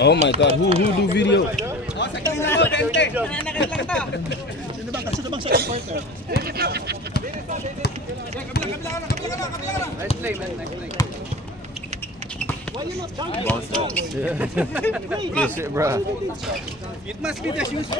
Oh my God, who do video? Sino bang sa partner? Nice play, man. Nice play. Good shit, bro. It must be the shoes.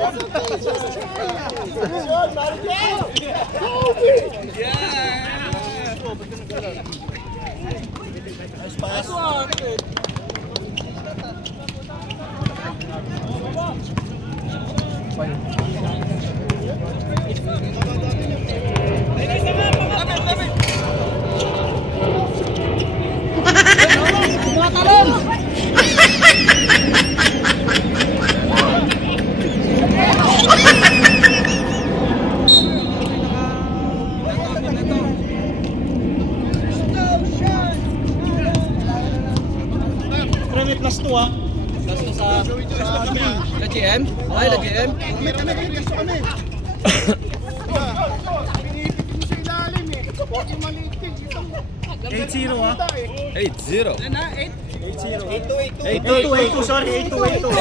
Plus 2 ah. Plus to sa GM? Ay, la GM? Kami. Eight zero ah. 8-0. 82, sorry, 82.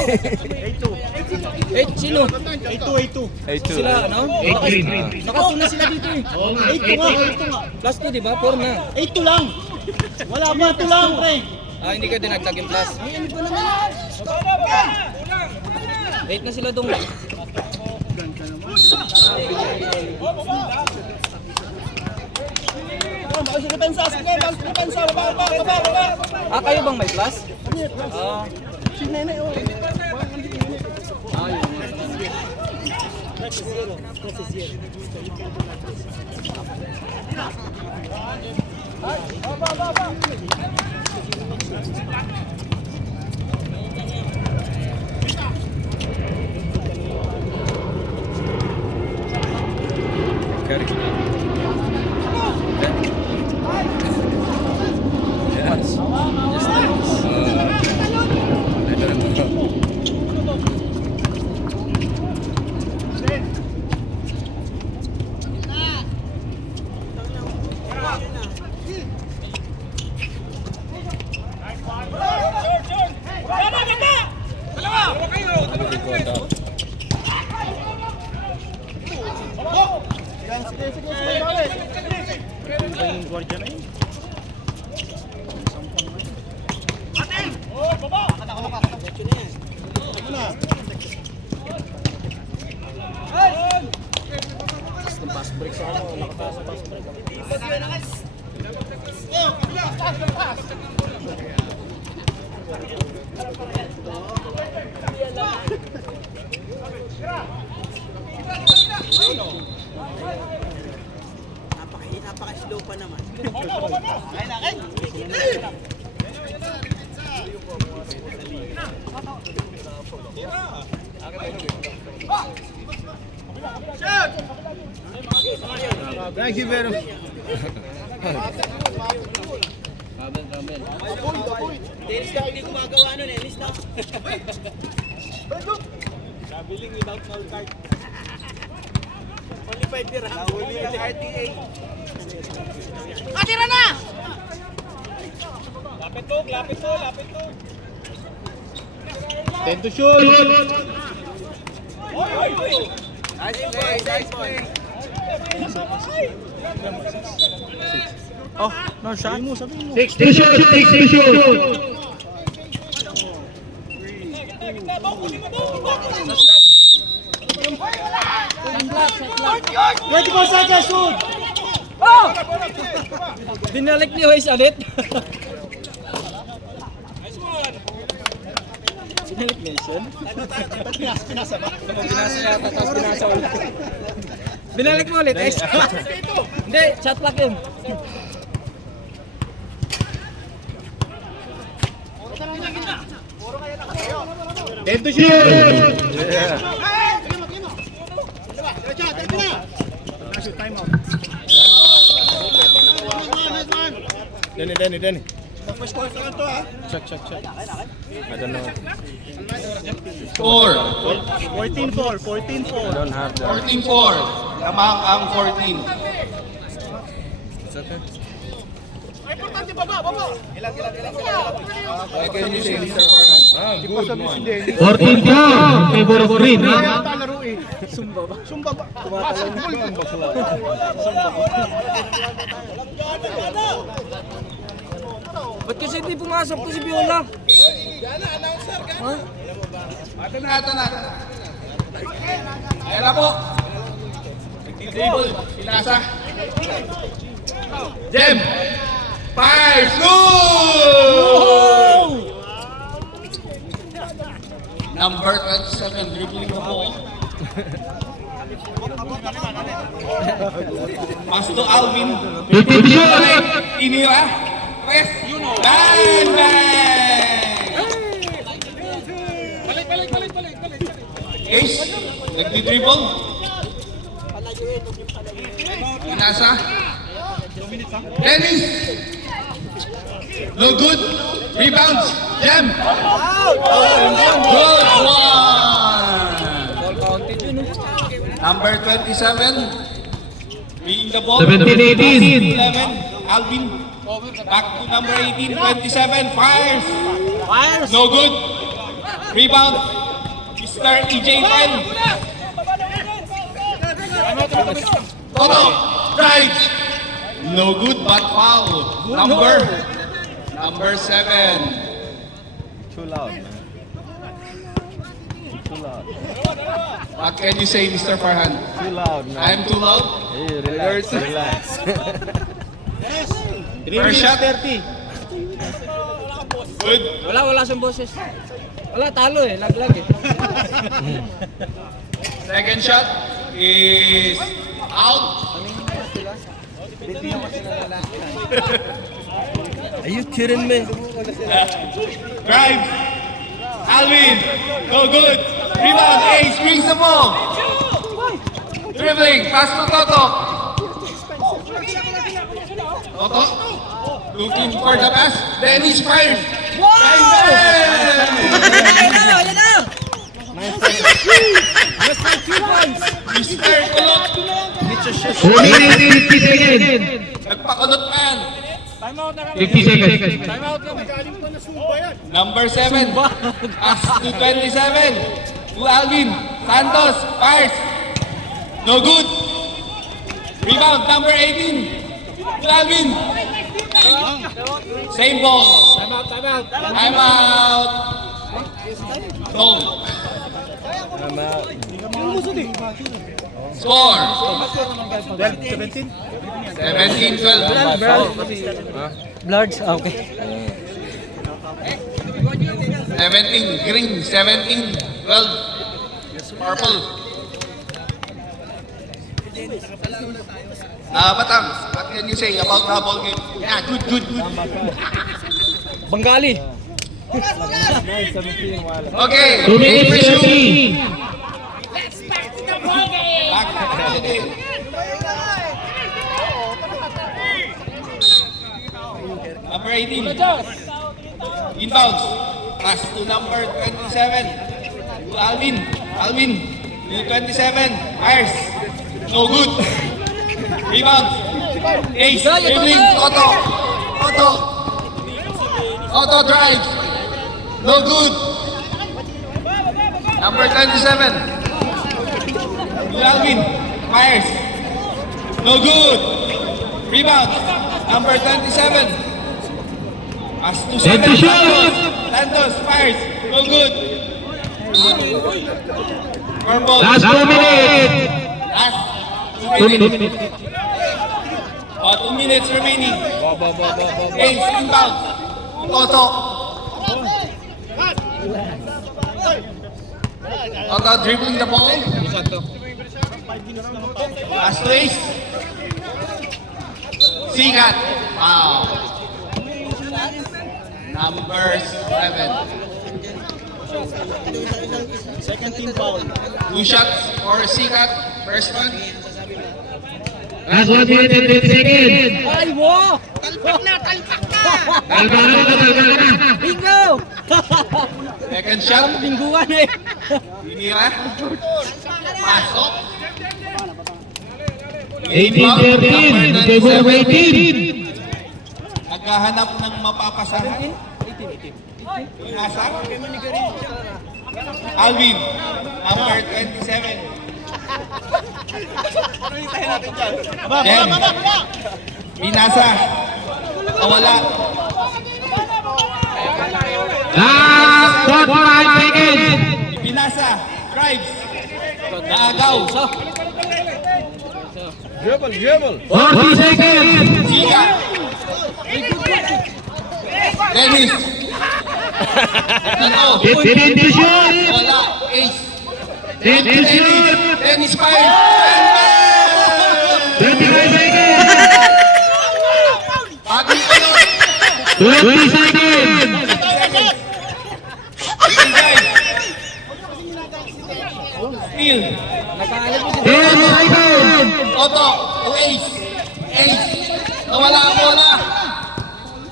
8, sino? 82. 8-2. Sila, ano? Naka-2 na sila dito eh. 82 nga. Plus 2, di ba? 4 na. 82 lang. Wala ba? 2 lang, pre. Ah, hindi ka dinagdag yung plus. Ay, ano ba naman? 8 na sila dong. Sige, depensa. Baba. Ah, kayo bang may plus? Ah, Si Nene, oh. Carry. Yes. Just ito na mo. Yung guardia na yun. pass break sa ano, nakataas sa pass break. Napaka-slow pa naman. Thank you very much. Kabel. Dennis na hindi gumagawa nun eh. Dennis na. Kabiling without no card. Only 5 dirham. Only the RTA. Tira na! Lapit to. 10 to shoot. Nice play. Oh, no shot. Sabi mo. 6 to shoot. Ready for second shoot. Oh! Binalik ni Hoyce ulit. Binalik niya siya. Pinasa ba? Binasa yata, tapos binasa ulit. Binalik mo ulit, eh. Hindi, shot clock yun. Ten to shoot. Yeah. Time out. Danny. Check. I don't know. 4. 14-4. I don't have the. 14-4. Lamang ang 14. It's okay. What can you say, Mr. Farhan? Ah, good one. 14-4 in favor of green. Ba't kasi hindi pumasok to si Viola? Ha? Ito na. Ayan na po. Nagtitable. Pinasa. Jem. Fires. Goal! Number 27. Dribbling na po. Pass to Alvin. 15 shots. Inira. Press. Bang! Ace. Nagdi-dribble. Pinasa. Dennis. No good. Rebounds. Jam. Good one. Number 27. Being the ball. 17-18. 11. Alvin. Back to number 18. 27. Fires. No good. Rebound. Mr. EJ Pen. Toto. Drives. No good but foul. Number 7. Too loud, man. Too loud. What can you say, Mr. Farhan? Too loud, man. I'm too loud. Hey, relax, relax. First shot. 30. Good. Wala siyang boses. Wala, talo eh. Laglag eh. Second shot is out. Are you kidding me? Drive. Alvin. No good. Rebound. Ace brings the ball. Dribbling. Pass to Toto. Toto. Looking for the pass. Dennis fires. Ayan na! Mr. Kulot. 4 minutes, 50 seconds. Nagpakulot pa yan. 50 seconds. Number 7. Pass to 27. To Alvin. Santos. Fires. No good. Rebound. Number 18. To Alvin. Same ball. Time out. Goal. Score. 17-12. Bloods? Okay. 17 green, 17 12 purple. Batang, what can you say about the ball game? Yeah, good. Bengali. Okay, 2 minutes, first shoot. 30. Back to the game. Number 18. Inbounds. Pass to number 27. To Alvin. To 27. Fires. No good. Rebound. Ace. Dribbling. Toto drives. No good. Number 27. To Alvin. Fires. No good. Rebound. Number 27. Pass to Empty shot. Santos fires. No good. Purple. Last 2 minutes. Last 2 minutes. 2 minutes remaining. Ace inbound. Toto. Toto dribbling the ball. Last to Ace. Sigat. Wow. Number 7. Second team foul. 2 shots for Sigat. First one. Last 1 minute and 20 seconds. Ay, wow! Talbak na. Bingo! Second shot. Bingguan eh. Tinira. Pasok. 18-13 in favor of 18. Naghahanap ng mapapasahan. Nasa? Alvin, number 27. Jen. Binasa. Nawala. Last 45 seconds. Binasa. Tribes. Naagaw. Dribble. 40 seconds. Zika. Dennis. Tito. 15 to shoot. Wala. Ace. 10 to shoot. Dennis Fire. 35 seconds. Aging kulot. 20 seconds. Steal. 10 seconds. Toto. Ace. Ace. Nawala ang bola.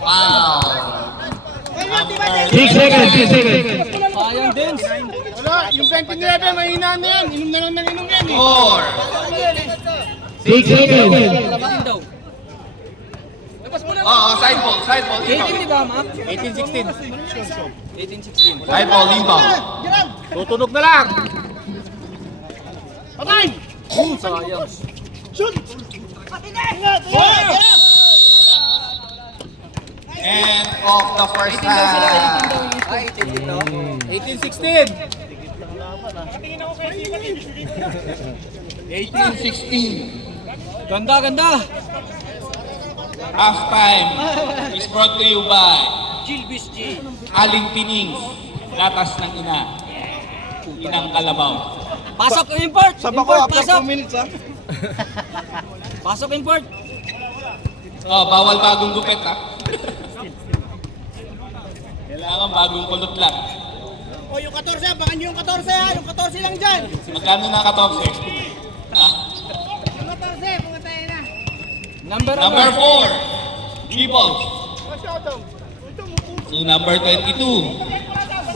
Wow. 6 seconds. 6 seconds. Sayang din. Wala, yung 29, mahina na yan. Inom na lang ng inom yan eh. 4. 6 seconds. Labakin daw. Oo, side ball. Side ball. 18 di ba, Mac? 18-16. 18-16. Side ball. Inbound. Tutunog na lang. Patay! Sayang. And off the first 18 daw sila, 18 daw. half. 18 din daw. 18-16. 18-16. Ganda. Half time is brought to you by Gilbis G. Aling Pinings. Latas ng ina. Inang kalabaw. Pasok import. Import, pasok. minutes ha. Pasok import. Oh, bawal bagong gupit ha. Kailangan bagong kulot lang. O yung 14, baka nyo yung 14 ha. Yung 14 lang dyan. Magkano na 14? Ha? Yung 14, pumatay na. Number Number 4. Dribbles. So number 22.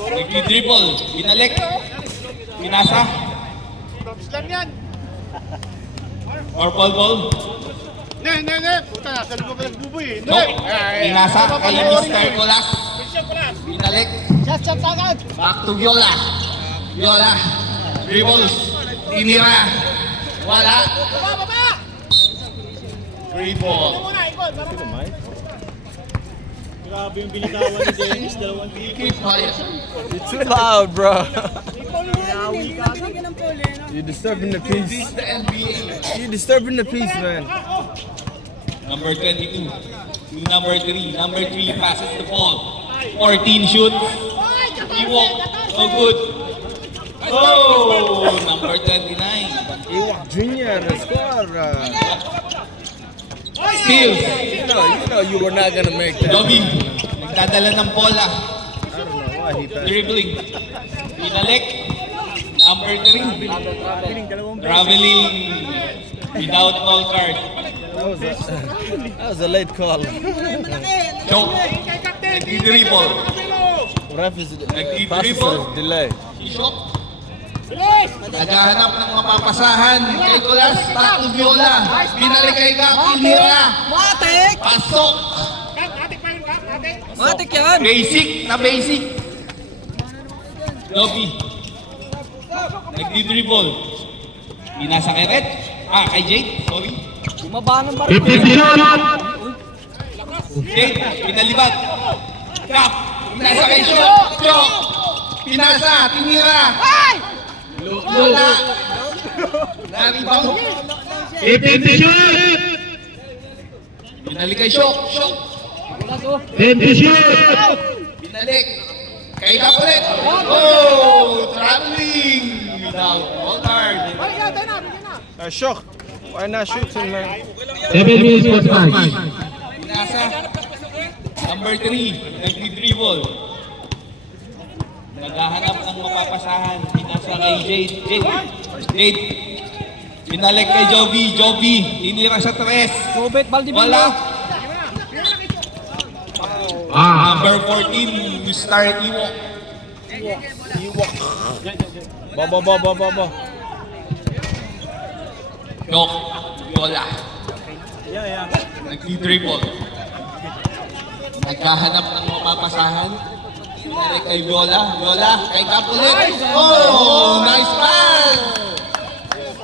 Nagdi-dribble. Binalik. Binasa. Props lang yan. Purple ball. Ne. Puta, nasa loob ka nagbuboy eh. No. Binasa kay Mr. Colas. Binalik. Shot agad. Back to Viola. Viola. Dribbles. Tinira. Wala. Baba! Dribble. Grabe yung binitawan ni Dennis, dalawang Keep quiet. It's too loud, bro. Hindi na binigyan ng pole, no? You're disturbing the This peace. is the NBA. You're disturbing the peace, man. Number 22. Number 3. Number 3 passes the ball. 14 shoots. He walked. No good. Oh! Number 29. Iwak Junior, score. Steals. You know you were not gonna make that. Dobby. Nagdadala ng bola. I don't know why he passed. Dribbling. Pinalik. Number 3. Traveling. Without call card. That was a late call. Choke. Nagdi-dribble. Ref is Nagdi-dribble. passes a delay. Shot. Naghahanap ng mapapasahan kay Colas. Back to Viola. Binalik kay Gap. Inira. Matik! Pasok. Matik yan! Basic na basic. Dobby. Nagdi-dribble. Binasa kay Red. Kay Jade. Sorry. Bumaba ng baril. 50 shoot. Jade. Pinalibag. Gap. Binasa kay Shok. Shok. Pinasa. Tinira. Lola. Na-rebound. 50 shoot. Binalik kay Shok. Shok. 20 shoot. Binalik. Kay Gap ulit. Oh! Traveling. Without all card. Shock. Why not shooting, man? 7 minutes for 5. Binasa. Number 3. Nagdi-dribble. Naghahanap ng mapapasahan. Binasa kay Jade. Jade. Binalik kay Joby. Joby. Tinira sa 3. Subit, baldi Wala. Ah. Number 14. Mr. Iwok. Baba. Yok. Yola. Nagdi-dribble. Naghahanap ng mapapasahan. Pinalik kay Viola. Viola, kay Cap ulit. Oh, nice pass!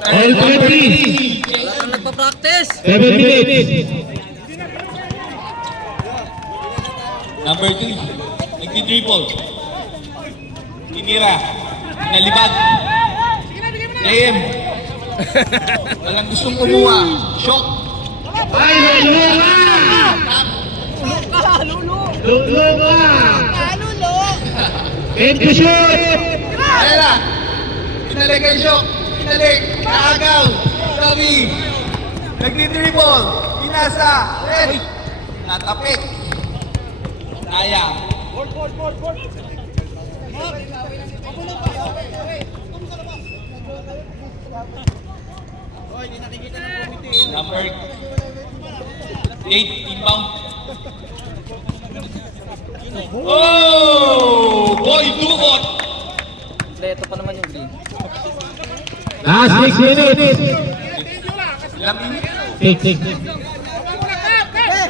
All 20. Wala kang nagpa-practice. 7 minutes. Number 2, nagti-triple. Tinira, pinalibag. JM. Walang gustong kumuha. Shot. Ay, lulu ka! Lulu ka! And to shoot! Ayan na. Pinalik kay Shot. Pinalik. Kaagaw. Sabi. Nagti-triple. Pinasa. Red. Natapit. Sayang. Number 8, inbound. Oh! Boy, Dukot! Ito pa naman yung green. Last 6 minutes. Ilang minutes? 6.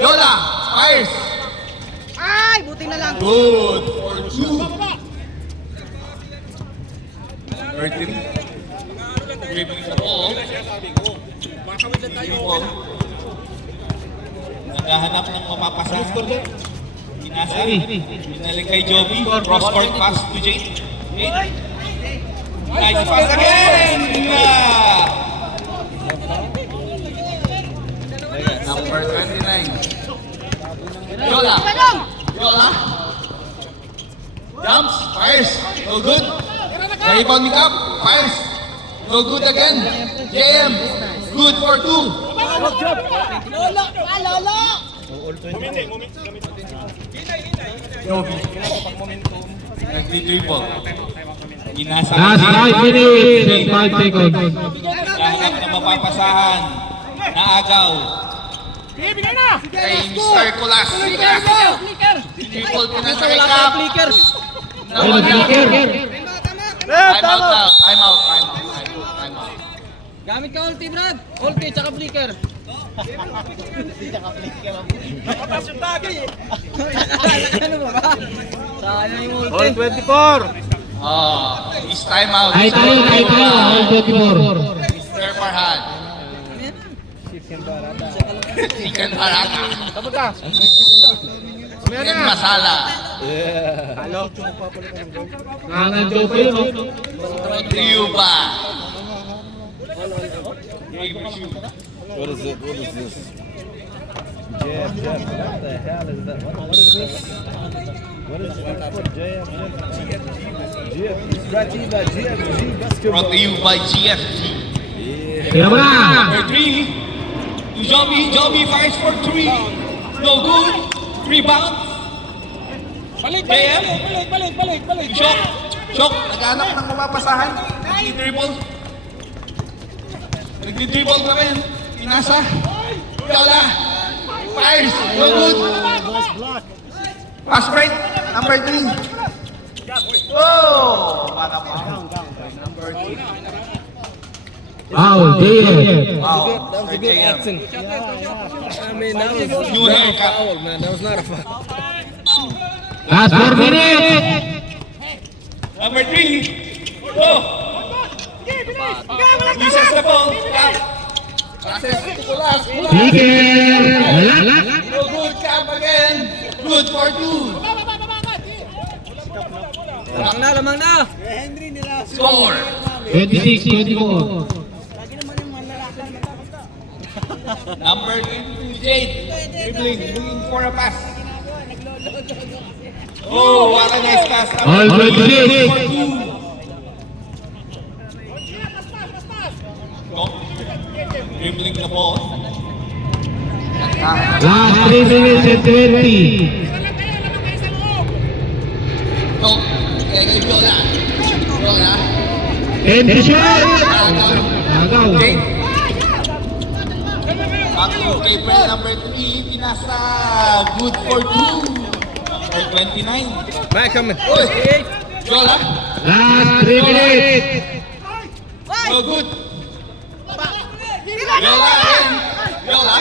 Yola, fires. Ay, buti na lang. Good for 2. Number 3. Dribbling sa ball. Naghahanap ng mapapasahan. Pinasa. Pinalik kay Joby. Cross-court pass to Jade. Jade. Nice pass again! Number 29. Yola. Yola. Jumps. Fires. No good. Rebound ni Cap. Fires. No good again. JM. Good for 2. Lolo! Joby. Nagdi-dribble. Ginasa. Last 5 minutes and 5 seconds. Lahat na mapapasahan. Naagaw. Kay Mr. Colas. Dribble po na sa kay Cap. Ay, nag-flicker. Time out now. Time out. Gamit ka ulti, Brad. Ulti, tsaka flicker. Ano ba ba? Sayang yung ulti. 24. It's time out. Ay tayo. All 24. Mr. Farhan. Chicken Barata. Chicken Masala. Nanganjo pa yun, oh. Ryuba. What is it? What is this? Jab. What the hell is that? What is this? What is this for jab? Jab. Brought to you by GFG Basketball. Brought to you by GFG. Tira mo na! Number 3. Joby fires for 3. No good. Rebound. JM. Balik. Shock. Naghanap ng mapapasahan. Nagdi-dribble pa rin. Pinasa. Yola. Fires. No good. Pass break. Number 3. Oh! Para pa. Number 3. Wow, JM. Wow. That was a good action. I mean, that was New not a haircut. foul, man. That was not a foul. Last 4 minutes. Number 3. Oh! Misas na po. Passes to Colas. Flicker. Wala. No good. Cap again. Good for 2. Lamang na. Score. 26-24. Number 22, Jade. Dribbling, looking for a pass. Oh, what a nice pass. All 26. For 2. No. Dribbling the ball. Last 3 minutes and 20. No. Kaya Viola. Viola. And to shoot. Agaw. Jade. Back to April number 3. Pinasa. Good for 2. Number 29. Man, coming. Oy. Viola. Last 3 minutes. No good. Viola again. Viola.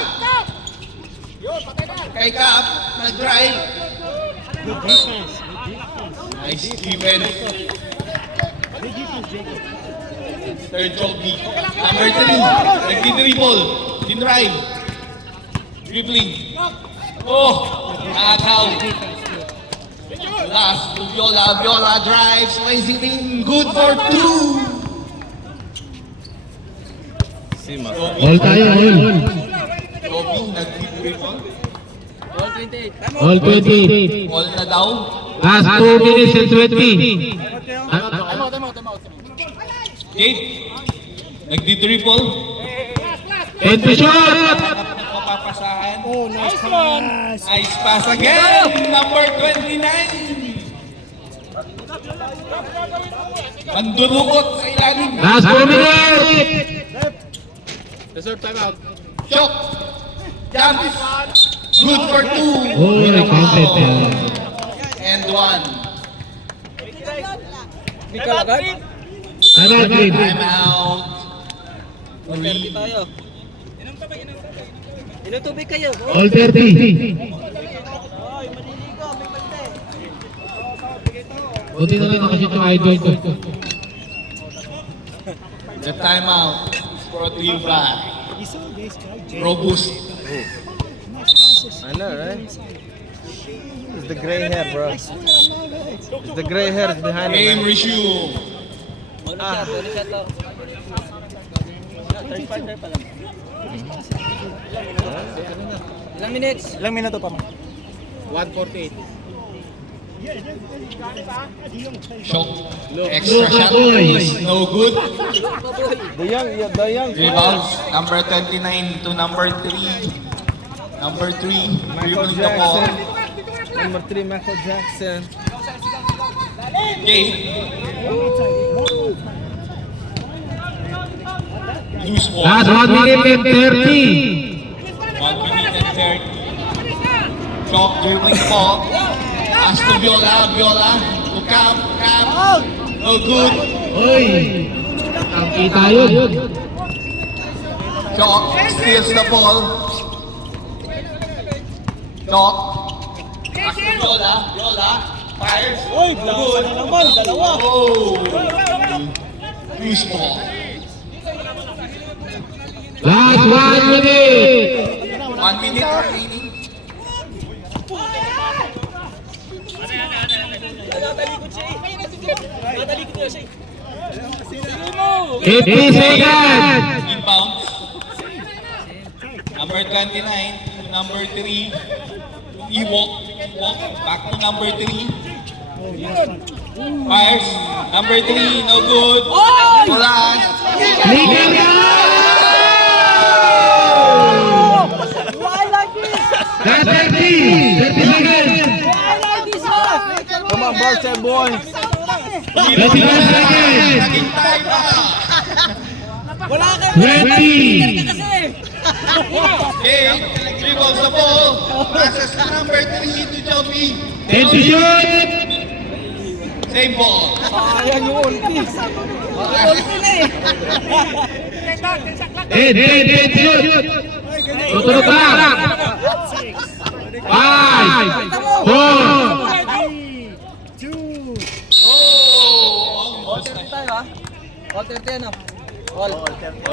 Kay Cap. Nag-drive. Nice defense. Third Joby. Number 3. Nagdi-dribble. Din-drive. Dribbling. Oh! Nakataw. Last to Viola. Viola drives. Placing in. Good for 2. Sima. All tayo, all. Joby. Nagdi-dribble. All 20. All na daw. Last 2 minutes and 20. Gate. Nagdi-dribble. 20 shot! Mapapasahan. Oh, nice pass. Nice pass again. Number 29. Mandulukot sa ilalim. Last 4 minutes! Reserve timeout. Chok. Jump. Good for 2. Oh, counted. And 1. Hindi ka agad? Time out, Green. Time out. Tayo. Inom tubig kayo. All 30. Buti na lang nakashoot yung idol ko. The timeout is brought to you by Robust. I know, right? It's the gray hair, bro. It's the gray hair behind Game him. resume. Ilang minutes? Ilang minuto pa mo? 1:48. Shot. Extra shot is no good. The young. Rebounds. Number 29 to number 3. Number 3. Michael Dribbling the ball. Jackson. Number 3, Michael Jackson. Game. Loose ball. Last 1 minute and 30. 1 minute and 30. Chok dribbling the ball. Pass to Viola. Viola. To Cam. Cam. No good. Oy! Ang kita yun. Chok steals the ball. Chok. Pass to Viola. Viola. Fires. Uy, good. Naman, dalawa. Oh. Loose ball. Last 1 minute. 1 minute remaining. 50 seconds. Inbounds. Number 29 to number 3. Ewok. Ewok. Back to number 3. Fires. Number 3. No good. Last. Legal na! Last 30. 30 seconds. Come on, Barton boy. 21 seconds. Naging time na. 20. Okay. Dribbles the ball. Passes to number 3 to Joby. 10 to shoot. Same ball. Sayang yung ulti. Ten shoot. Tutunod pa. 5, 4, Oh. All 30 tayo ha? All 30 ano? All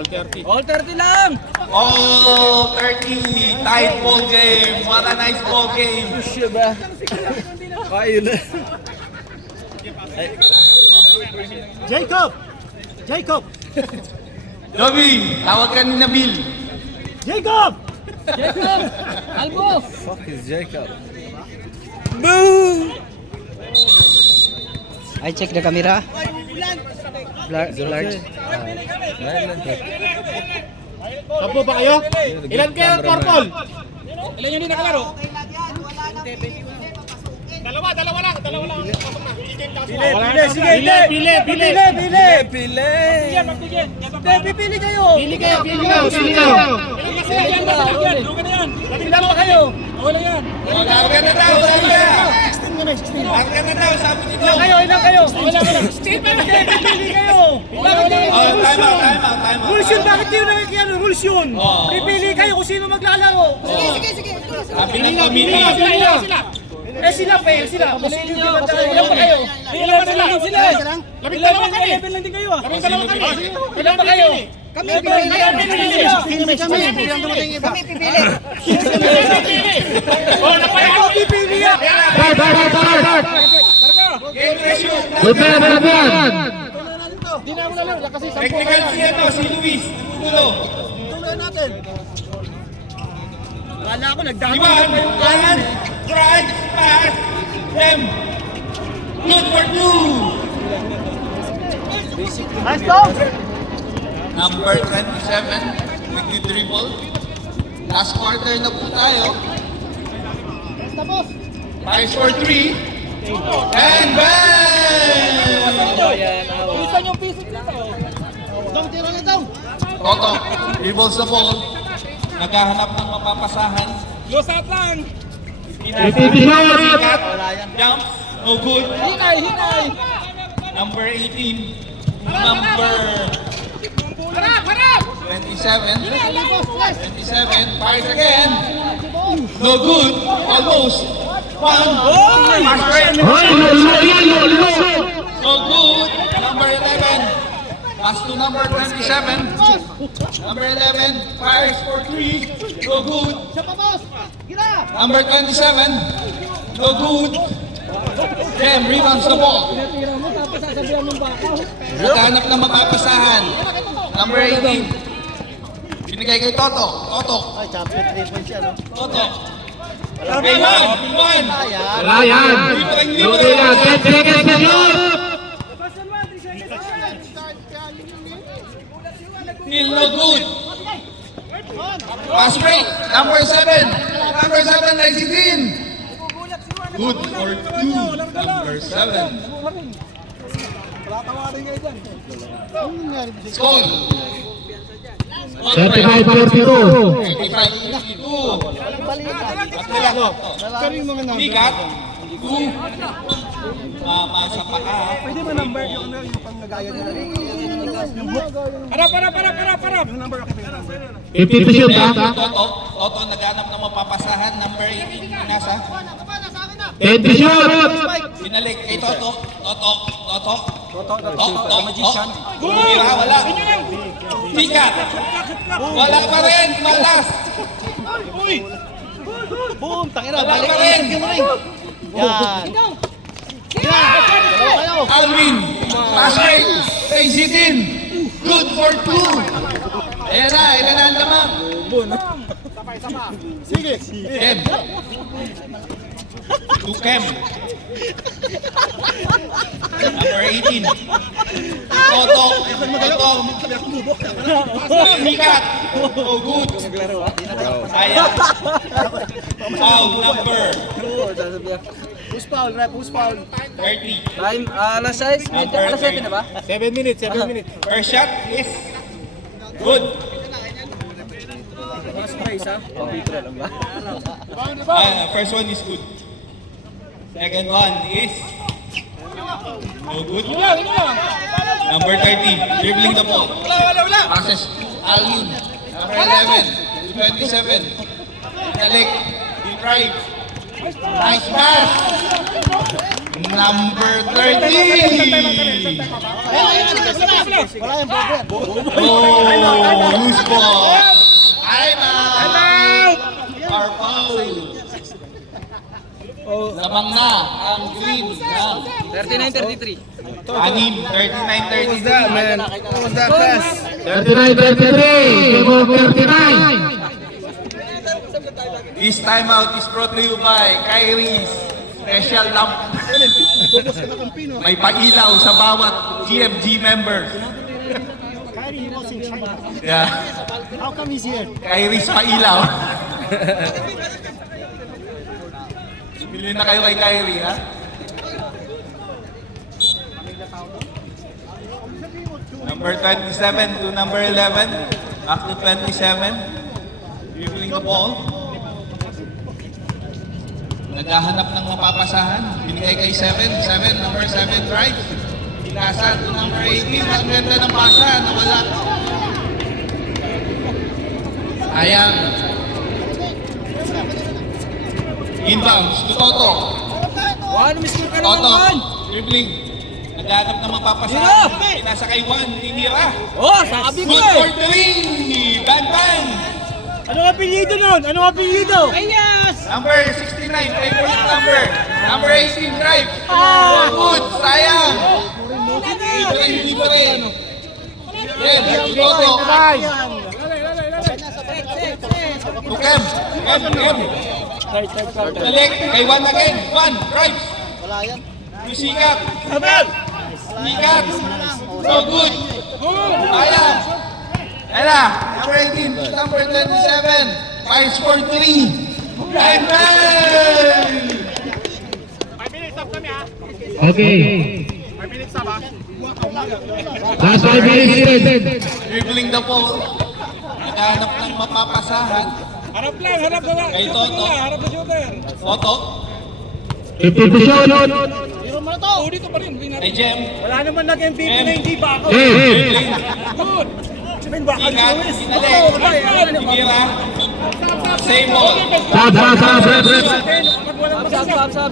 30. All 30 lang! All 30. Tight ball game. What a nice ball game. Shit, bro. Kayo na. Jacob! Jacob! Joby, tawag ka ni Nabil. Jacob! Jacob! Albo! Fuck is Jacob. I check the camera. Large. Sampo ba kayo? Ilan kayo, Tortol? Ilan yung hindi nakalaro? Dalawa lang. Pili. Pili kayo. Ilan ba kayo? Tawag ka na daw, sabi niya. Tawag ka na daw, sabi ni Joe. Ilan kayo? Pili kayo. Oh, time out. Mulsyon, bakit kayo nakikiano? Mulsyon. Oo. Pipili kayo kung sino maglalaro. Sabi ng committee. Eh sila pa eh, sila. Ilan pa kayo? Ilan pa sila? Labing dalawa kami. lang din kayo ah. Labing dalawa kami. Ilan pa kayo? Kami pipili. Kami pipili. Oh, napaya ako pipili yan. Start. Game ratio. Laban. Technical si ano, si Luis. Tulo. Wala ako, nagdami Iwan, na pa yung kanan, drive, pass, them. Good for 2. Nice go. Number 27, nagdi-dribble. Last quarter na po tayo. Fires for 3. And bang! Isan yung piso dito. Toto, dribbles the ball. Naghahanap ng mapapasahan. Losat lang. Sikat, jumps, no good. Hinay. Number 18, number 27, fires again. No good, almost. One, pass break. No good, number 11. Pass to number 27. Number 11, fires for 3. No good. Number 27. No good. Jem rebounds the ball. Naghanap ng mapapasahan. Number 18. Binigay kay Toto. Toto. Toto. Kay Juan. Ryan. Luto lang. 10 seconds na shoot. Still no good. Pass break. Number 7. Number 7, Rising Team. Good for 2. Number 7. Score. 35-42. 35-52. Bigat. 2. Mamasa pa ka. Pwede mo number yung panggagaya nila. Harap. 50 to shoot, ha? Toto naghanap ng mapapasahan. Number 18 nasa. 10 to shoot. Binalik kay Toto. Toto. Magician. Wala. Bigat. Wala pa rin. Malas. Boom, tangina, Wala balik pa rin. Yan. Alvin. Pass break. Crazy Team. Good for 2. Ayan na. Ilan na ang lamang. Sige. Kem. To Kem. Number 18. Toto. Bigat. Oh, good. Sayang. Foul number Who's foul, rep? Who's foul? 30. Time, alas 6, alas 7 na ba? 7 minutes. First shot is good. Mas price ha? First one is good. Second one is no good. Number 30, dribbling the ball. Passes Alvin. Number 11, 27. Talik, he drive. Nice pass. Number 30. Oh, loose ball. I'm out. Our foul. Lamang na ang green ng 39-33. Anim, 39-33. 39-33. Game of 39. This timeout is brought to you by Kyrie's Special Lamp. May pailaw sa bawat GMG member. Yeah. How come he's here? Kyrie's pailaw. Bili na kayo kay Kyrie, ha? Number 27 to number 11. Back to 27. Dribbling the ball. Naghahanap ng mapapasahan. Binigay kay 7. Number 7 drive. Pinasa to number 18. Ang ganda ng pasa. Nawala. Ayan. Inbounds to Toto. Juan, miss ka naman, Toto, Juan. dribbling. Naghanap ng mapapasahan. Tira! Pinasa kay Juan, tinira. Oh, sabi ko Good eh. for 3! Ban-ban! Anong apelyido nun? Anong apelyido? Number 69, favorite number. Number 18, drive. Oh, good, sayang. Hindi pa rin. Kem, Toto. Kem. Balik, kay Juan again. Juan, drive. Sikat. Sikat. So good. Sayang. Ayan na, number 18, number 27, fires for 3. And Okay. Last 5 minutes. dribbling the ball. Naghanap ng mapapasahan. Harap lang. Kay Toto. Harap na shooter. Toto. 50 to shot. Oh, dito pa rin. Kay Jem. Wala naman nag-MVP na hindi ba ako? Dribbling. Good. Sabihin baka Sikat. Luis. Sinalik. Tira. Same ball.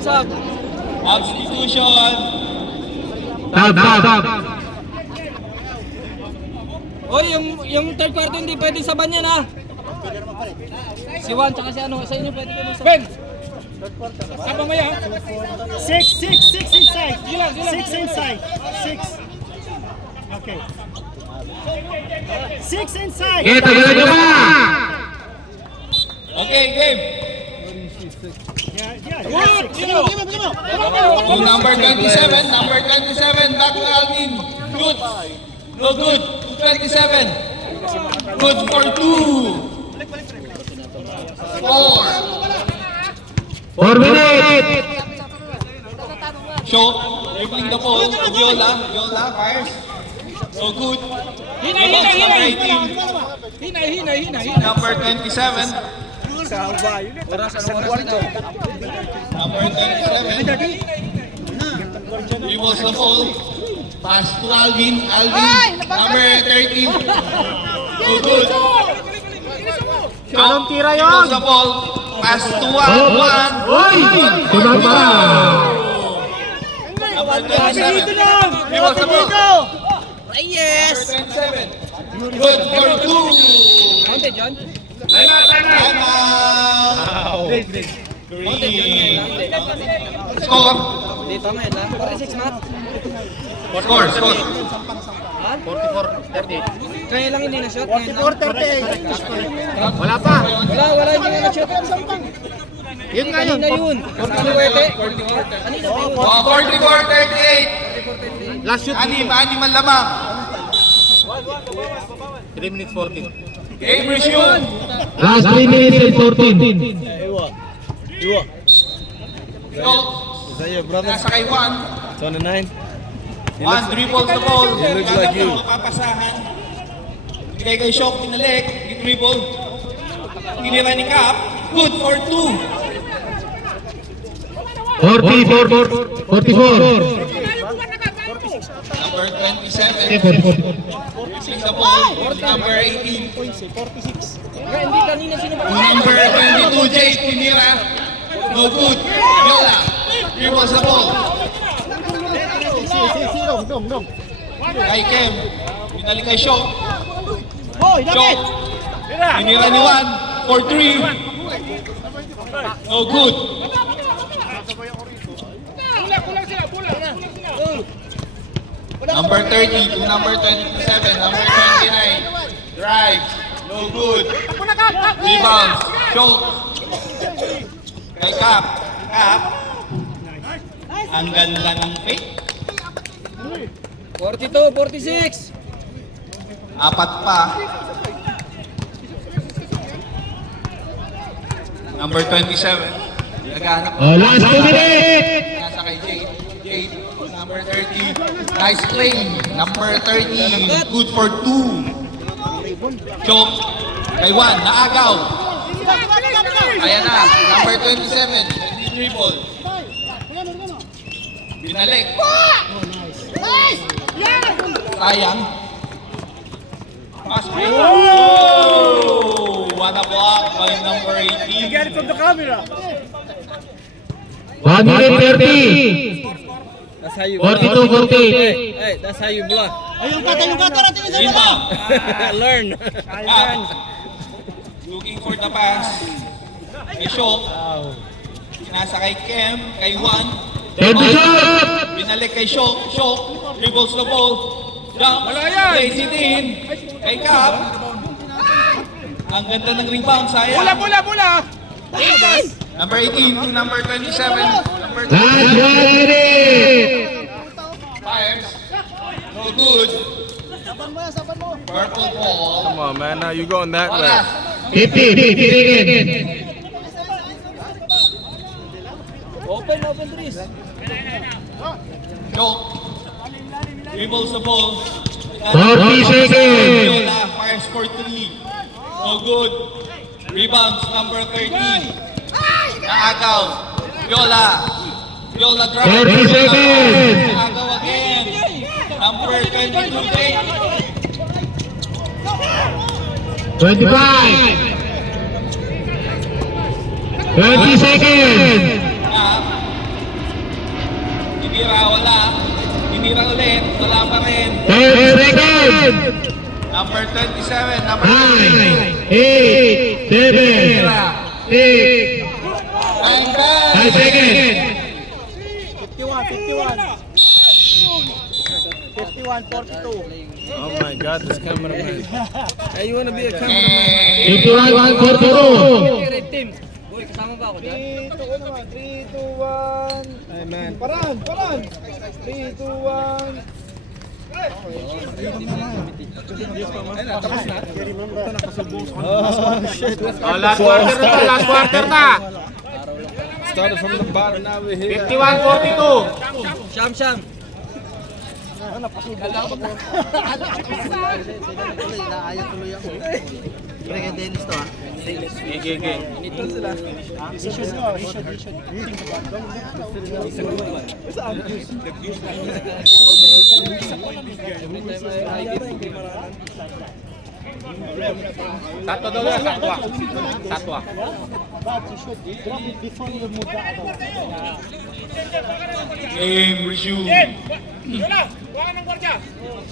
Sab. Substitution. Stop. Oy, yung third quarter hindi pwedeng saban yan ha. Si Juan tsaka si ano, sa inyo pwede kayo saban. Ben! Sabang mo yan. 6 inside. 6 inside. 6. Okay. 6 inside. Kita nyo ba? Okay, game. Kung number 27, back to Alvin. Good. No good. 27. Good for 2. 4. 4 minutes. Show. Dribbling the ball. Viola. Viola fires. No good. Hina. Number 27. Oras na daw. Number 27. Dribbles the ball. Pass to Alvin. Number 13. No good. Anong tira yun? Dribbles the ball. Pass to Juan. Oy! Tumama! Number 27. Dribbles the ball. Yes! Number 27. Good for 2. Counted yun? Time out. Counted yun. Score. Dito nga yun ha. 46 mat. Score. Ha? 44-30. Kaya lang hindi na-shot. 44-38. Wala hindi na na-shot. Yun nga yun. Kanina yun. 44-30. Kanina pa yun. 44-38. Last shoot. Anim ang lamang. 3 minutes 40. Game resume. Last 3 minutes and 14. So, Is that your brother? nasa kay Juan. 29? Juan dribbles the ball. He looks like you. Mapapasahan. Bigay kay Shock, pinalik. I-dribble. Tinira ni Cap. Good for 2. 44. Number 27. 44. Using the ball. Number 18. Kaya hindi kanina sino ba? Number 22, Jay, tinira. No good. Viola. Dribbles the ball. Kay Kem. Pinalik kay Shock. Shock. Tinira ni Juan. For 3. No good. Number 30 to number 27. Number 29. Drive. No good. Rebounds. Shock. Kay Cap. Ang ganda ng fake. 42, 46. Apat pa. Number 27. Naghanap. Last 2 minutes. Nasa kay Jade. Jade. Number 30. Nice play. Number 30. Good for 2. Choke. Kay Juan. Naagaw. Ayan na. Number 27. Hindi dribble. Binalik. Sayang. Pass break. Oh! What a block by number 18. Get it from the camera. 1 minute 30. That's how you 42-40. Hey, that's how you block. Ayun ka, natin isa Iba. Learn. Up. Looking for the pass. Kay Shok. Nasa kay Kem, kay Juan. 10 to shoot. Binalik kay Shok. Shok. Dribbles the ball. Jump. Plays it in. Kay Cap. Ang ganda ng rebound, sayang. Bola! Number 18 to number 27. Number Last 1 minute. fires. No good. Purple ball. Come on, man. Now you going that way. Wala. 50 seconds. Open threes. Shok. Dribbles the ball. 40 seconds. Viola fires for 3. No good. Rebounds number 13. Naagaw. Viola. Viola drives. 30 seconds. Naagaw again. Number 22, Jake. 25. 20 seconds. Tinira, wala. Tinira ulit. Wala pa rin. 10 seconds. Number 27. Number 9, 28. 8, 7, 6, 5 seconds. 51-42. Oh my God, this cameraman. Hey, you wanna be a cameraman? 51-42. Red team. Boy, kasama ba ako dyan? 3, 2, 1. Hey, man. Paran! 3, 2, 1. Oh, shit. Last quarter na! Started from the bottom, now we're here. 51-42. Sham. Inaayat tuloy ako. Pre, kay Dennis to, ha? Satwa. Game resume. Wala! Wala ng gwardiya!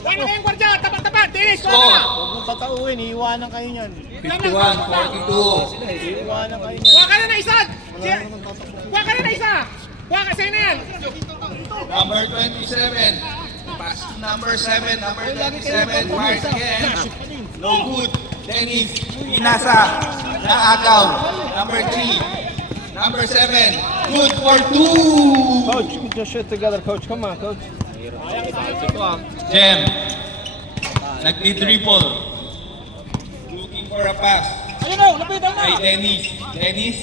Wala kayong gwardiya! Tapat! Dennis! Score. Huwag mong patauin, iiwanan kayo niyan. 51-42. Iiwanan kayo niyan. Kuha ka na isa! Kuha ka na isa! Kuha ka sa'yo na yan! Number 27. Pass to number 7. Number 27. Fires again. No good. Dennis. Inasa. Naagaw. Number 3. Number 7. Good for 2. Coach, get your shit together, coach. Come on, coach. Jem. Nagdi-dribble. Looking for a pass. Kay Dennis. Dennis.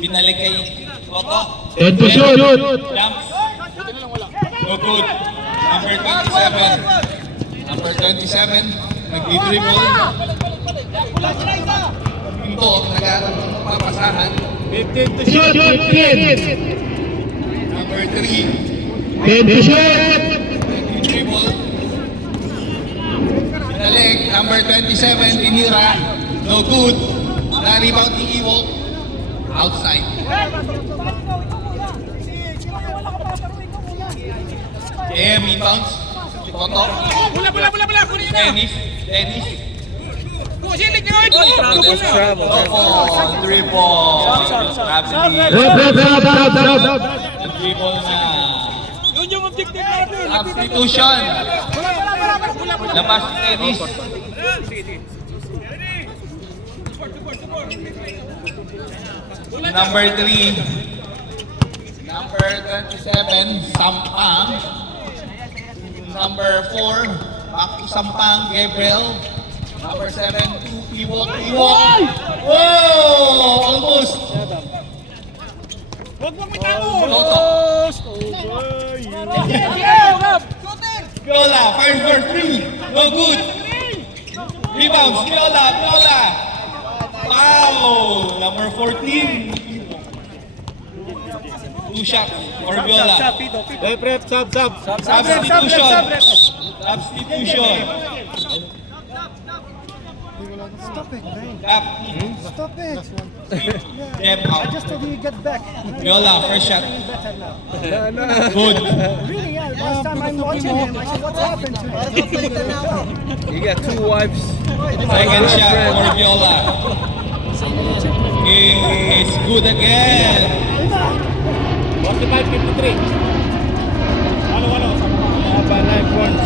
Binalik kay Toto. 10 to shoot. Jumps. No good. Number 27. Number 27. Nagdi-dribble. Ito, nagpapasahan. 15 to shoot. 15. Number 3. 10 to shoot. Nagdi-dribble. Binalik. Number 27. Tinira. No good. Na-rebound ni Ewok. Outside. JM inbounds. Toto. Bola! Kunin nyo na! Dennis. Silik nyo! Let's travel. Toto. Dribble. Absolutely. Drop. Dribble na. Yun yung objective natin! Substitution. Labas ni Dennis. Number 3. Number 27, Sampang. Number 4, back to Sampang, Gabriel. Number 7, 2, Ewok. Whoa! Almost. Huwag mong itapon! Toto. Viola, fires for 3. No good. Rebounds, Viola. Wow! Number 14. 2 shots for Viola. Substitution. Stop it. Jeff out. Just till you get back. Viola, first shot. No. Good. Really, yeah. Last time I'm watching him, I said, what's happened to him? You got 2 wives. Second shot for Viola. It's good again. 45-53. About 9 points.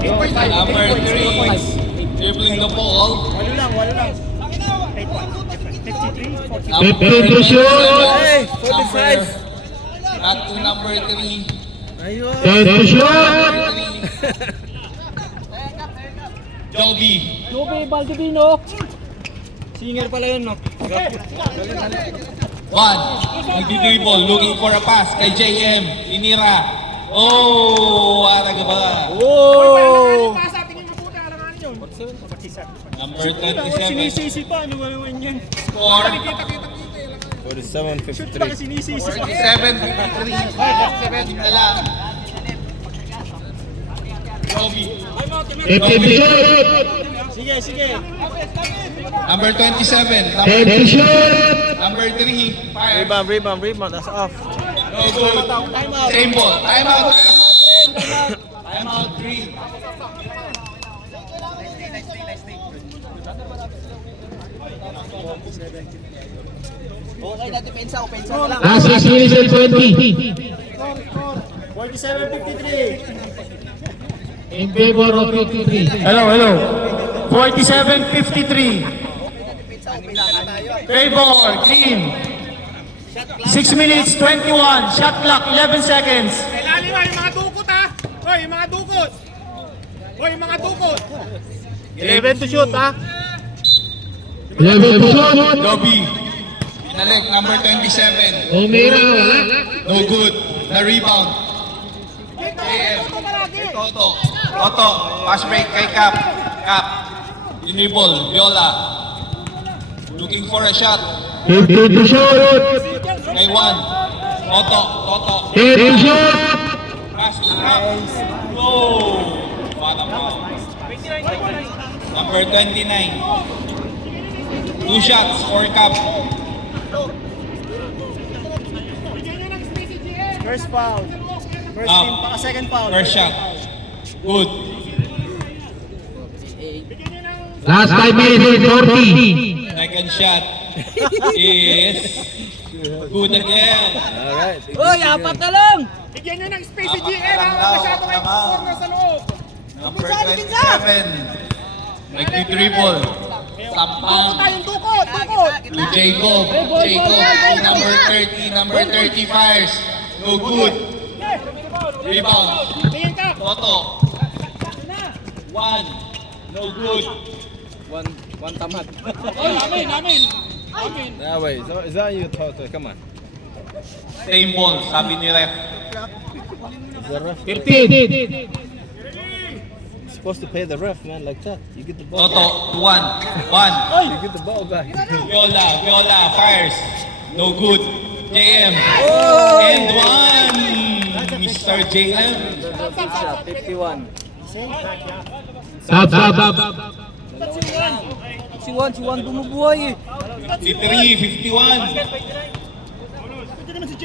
9 points. Number 3. Dribbling the ball. Walo lang. 8 points. 53, 40. Number 50 to shoot. Hey, 45. Back to number 3. 10 to shoot. Joby. Joby Baldovino. Singer pala yun, no? 1. Nagdi-dribble. Looking for a pass kay JM. Inira. Oh, araga ba? Oh! Pasa, tingin mo po na alanganin yun. Number 27. Sinisisi pa, ano naman yan? Score. Kita-kita-kita. 47-53. Sinisisi pa. 47-53. Na lang. Joby. 50 to shoot. Sige. Number 27. 10 to shoot. Number 3. Fire. Rebound. That's off. No good. Same ball. Time out. Time out 3. Okay na, depensa na lang. Last 6 minutes and 20. 47-53. In favor of 53. Hello. 47-53. Favor, team. 6 minutes, 21. Shot clock, 11 seconds. Kailangan yung mga dukot ha. Hoy, yung mga dukot. Hoy, yung mga dukot. 11 to shoot, ha? 11 to shoot. Joby. Pinalik. Number 27. Umira, wala. No good. Na rebound. Toto. Pass break kay Cap. Dribble. Viola. Looking for a shot. 50 to shoot. Kay 1. Toto. 10 to shoot. Pass to Cap. No. Bottom ball. Number 29. 2 shots for Cap. First foul. First Up. team, second foul. First shot. Good. Last 5 minutes and 40. Second shot is good again. Alright. Uy, apat na lang! Bigyan nyo ng space si GL ha. Masyado kayo corner sa loob. Number 27. Nagdi-dribble. Sampang Tayong dukot. to Jacob. Number 30. Number 30 fires. No good. Rebound. Tingin ka. Toto. 1. No good. One tamat. Oy, namin. That way. So, is that you, Toto? Come on. Same ball. Sabi ni ref. Is the ref 15. supposed to pay the ref, man, like that? You get the ball. Toto. 1. You get the ball back. Viola fires. No good. JM. And 1. Mr. JM. Shot, 51. Stop. Si Juan bumubuhay eh. 53, 51. Si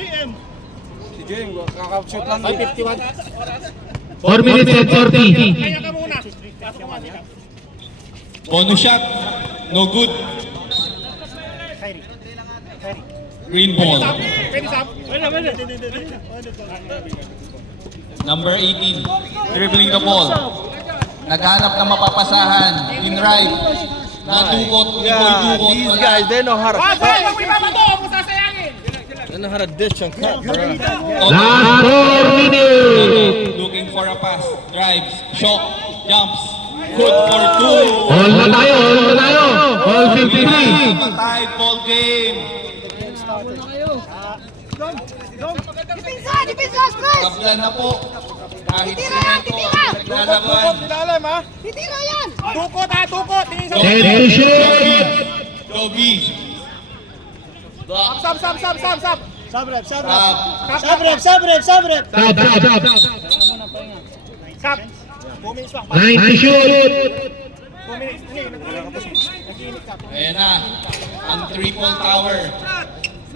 Jeng, kakashoot lang. Ay, 51. 4 minutes and 40. Kaya ka muna. Bonus shot. No good. Green ball. Pwede Sam. Number 18. Dribbling the ball. Naghanap ng mapapasahan. In right. Nadukot. Yeah, these guys, they know how to Wag cut. mo ibabato. Kung sasayangin. They know how to dish and cut, bro. Last 4 minutes. Looking for a pass. Drives. Shot. Jumps. Good for 2. All na tayo. All 53. Patay. Ball game. Depensa, stress! Kablan na po. Kahit Titira! naglalaban. Titira yan! Dukot ha, dukot. Tingin sa 10 to shoot. Joby. Sam. Sabrep! Stop. Kap. 9 to shoot. Ayan na. Ang triple tower.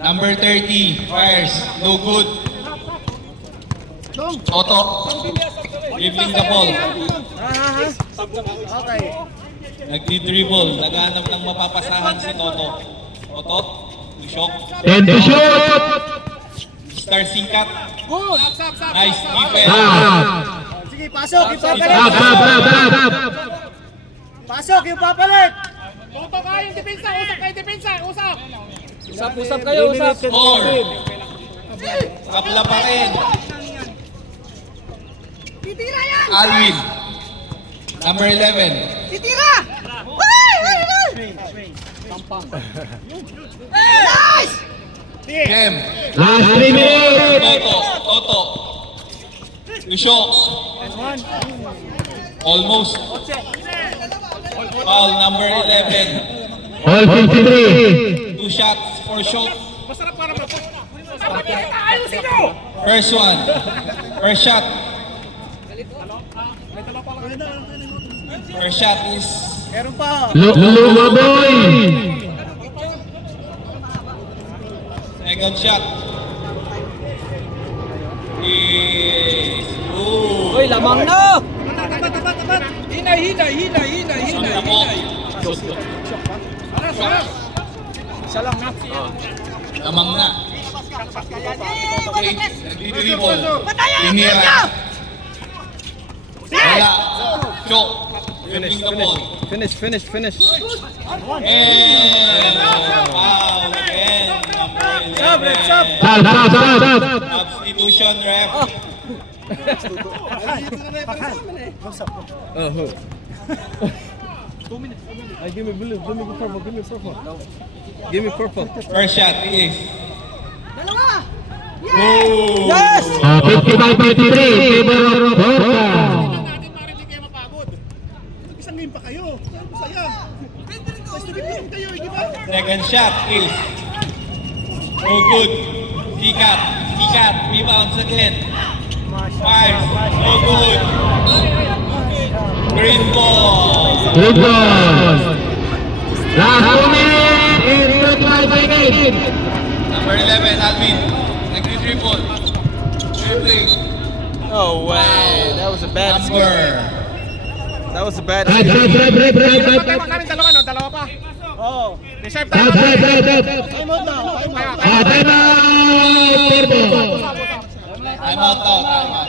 Number 30. Fires. No good. Toto. Dribbling the ball. Okay. Nagdi-dribble. Naghanap ng mapapasahan si Toto. Toto. Tushok. 10 to shoot. Star Singkat. Good. Nice defense. Sige, pasok. Yung Stop, papalit. stop, stop, stop. Pasok, yung papalit. Toto ka yung depensa. Usap kayo depensa. Usap. Usap kayo, usap. Four. Kapla pa rin. Titira yan. Alvin. Number 11. Titira. Nice. Jem. Last 3 minutes. Toto. Tushok. Almost. Foul number 11. All 53. 2 shots for Shok. Masarap para mo. Ayusin nyo. First one. First shot. First shot is Meron pa. Luma boy. second shot. Is ooh. Uy, lamang na! Tapat. Hinay. Ako. Lamang na. Okay, nagdi-dribble. Tinira. Wala. Shok. Dribbling the ball. Finish. And wow, again. Number 11. Stop. Substitution ref. Who? Hey, give me blue. Give me purple. Give me purple. First shot is. Dalawa. Ooh. Yes. 55-53. Favor of Boca. Natin para hindi kayo mapagod. Isang game pa kayo. Saya. Mas nagiging kayo, di ba? Second shot is. No good. Sikat. Rebounds again. Fires. No good. Green ball. Good ball. Last 2 minutes and 35 seconds. Number 11, Alvin. Nagdi-dribble. Dribbling. No way. That was a bad Number. That was a bad Right. Tama namin dalawa no. Dalawa pa. Oo. Reserve Stop. tayo. Time out now. Time out. Time out. Turbo. Time out daw. Time out.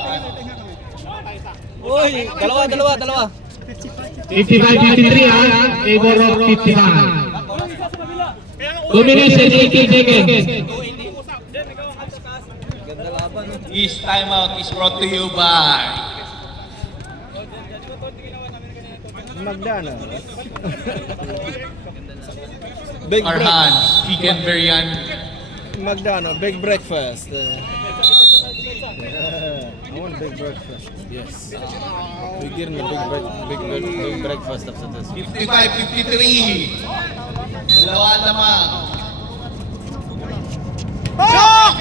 Uy, dalawa. 55-53 ha. Favor of 55. 2 minutes and 18 seconds. This timeout is brought to you by Magdana. Big break. Arhan Chicken Biryani. Magdana. Big breakfast. I want big breakfast. Yes. We give him a big breakfast after this. 55-53. Dalawa lamang.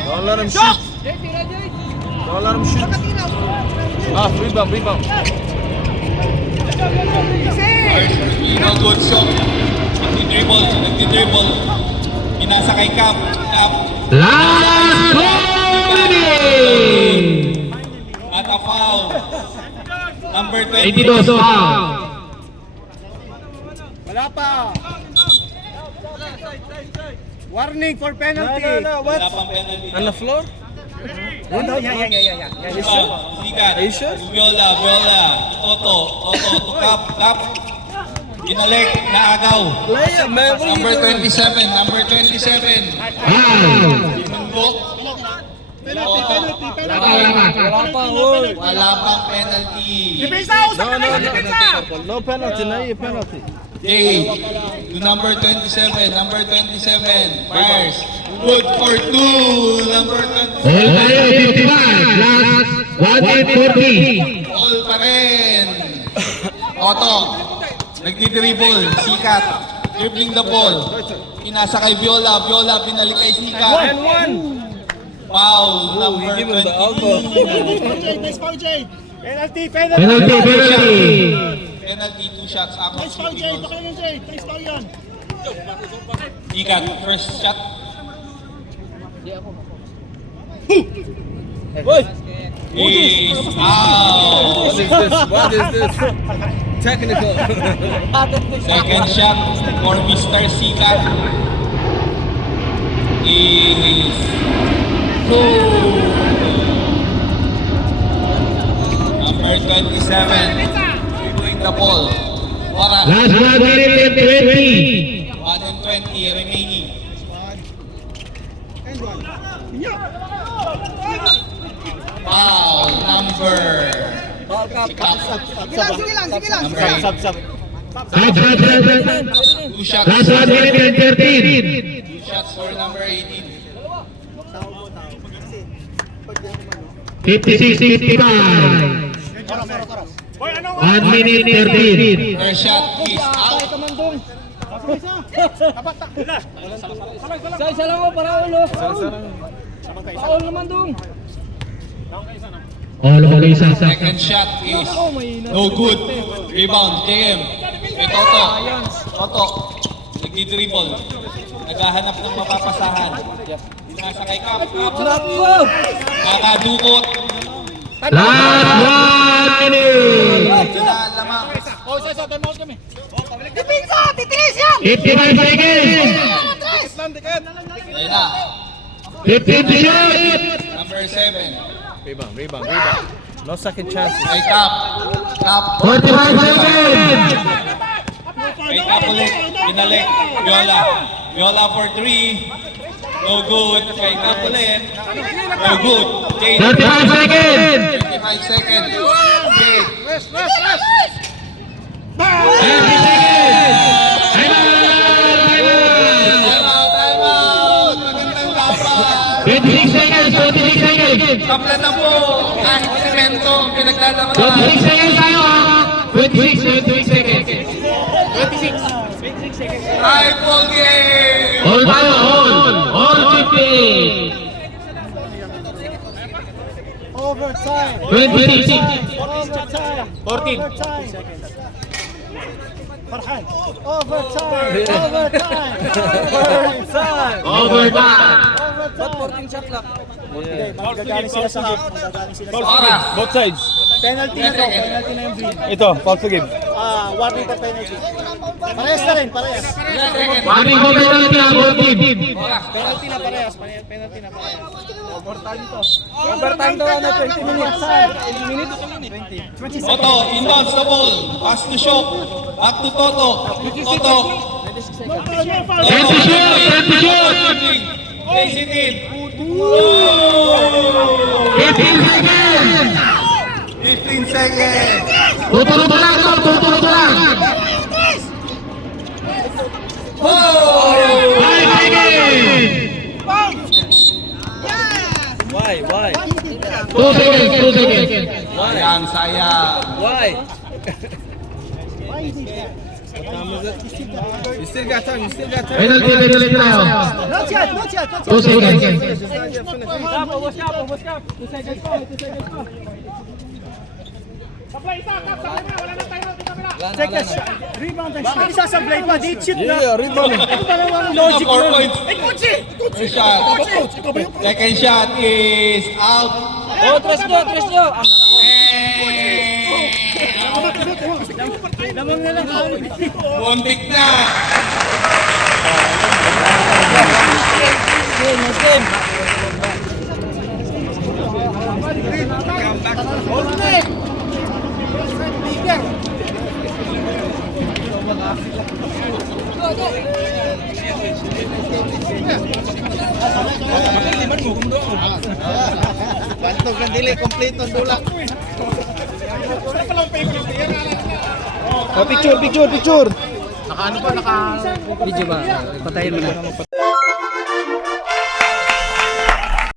Don't let him shoot. Don't let him shoot. Rebound. No good shot. Nagdi-dribble. Pinasa kay Cap. Last 2 minutes. At a foul. Number 22 20. foul. Wala pa. Warning for penalty. No. Wala What? pang penalty. On the floor? Yeah. Sikat. Are you sure? Viola. Toto to Cap. Binalik. Naagaw. Play it, man. What are you Number doing? 27. Foul. Binunggok. Wala pa, uy. Wala pang penalty. Depensa. Usap na kayo depensa. No penalty. No penalty. Jay, to number 27. Fires. Good for 2. Number 27. All tayo 55. Last 1:40. All pa rin. Otto. Nagdi-dribble. Sikat. Dribbling the ball. Pinasa kay Viola. Binalik kay Sikat. Foul. Number Give him the 20. elbow. Nice foul, Jay. Penalty. Penalty. penalty, 2 shots after Nice foul, shooting Jay. goals. Baka yan, Jay. Nice foul yan. Ikat, first shot. Boy! Is out. What is this? What is this? Technical. Second shot for Mr. Sikat is good. Number 27, doing the ball. Oras, Last 1 minute and 20. 1 and 20 remaining. Foul number Sige lang. number 8. Two shots. Last 1 minute and 13. 2 shots for number 18. 56-55. Boy, ano? 1 minute 13. First shot is out. Isa lang mo para ulo. Paul naman dong. All of isa. Second shot is no good. Rebound, JM. Kay Toto. Toto. Nagdi-dribble. Naghahanap ng mapapasahan. Nasa kay Cap. Nako! Kakadukot. Last 1 minute. Yun na lamang. Oh, isa, time out kami. 55 seconds. Ayun na. 15 to shoot. Number 7. Rebound. No second chances. Kay Cap. Cap. 45 seconds. Kay Cap ulit. Binalik. Viola. Viola for 3. No good. Kay Cap ulit. No good. Jade. 35 seconds. 35 seconds. Jade. 30 seconds. Time out. Magandang laban. 26 seconds. 26 seconds. Kapla na po. Kahit semento. Pinaglalaban 26 seconds tayo. 26 seconds. Rifle game. All tayo. All 50. Overtime. 26. Overtime. 14. Farhan. Overtime. Overtime. Ba't 14 shot lang? Magagaling sila sa half. Oras. Both sides. Penalty na to. Penalty na yung green. Ito, foul to game. Warning pa penalty. Parehas na rin. Parehas. Warning ko penalty ang all team. Penalty na parehas. Penalty na parehas. Overtime daw na 20 minutes. 20 minutes. Toto, inbounds the ball. Pass to Shok. Back to Toto. Toto. 20 shoot. Place it in. 15 seconds. 15 seconds. Tutulog lang to. Tutulog lang. 5 seconds. Why? 2 seconds. 2 seconds. Sayang, sayang. Why? You still got time. Penalty tayo. Not yet. 2 seconds. Supply isa, Kap, supply na. Wala nang time out dito, Mira. Take a shot. Rebound and shot. Bakit isasablay pa? Di cheat na. Yeah, rebound. Ano ba naman ang logic 4 nun? points. First shot. Second shot is out. Oh, tres nyo. Lamang na lang. Muntik na. Game. Bantog ng dili. Complete ang dulak. Picture. Video ba? Patayin mo na.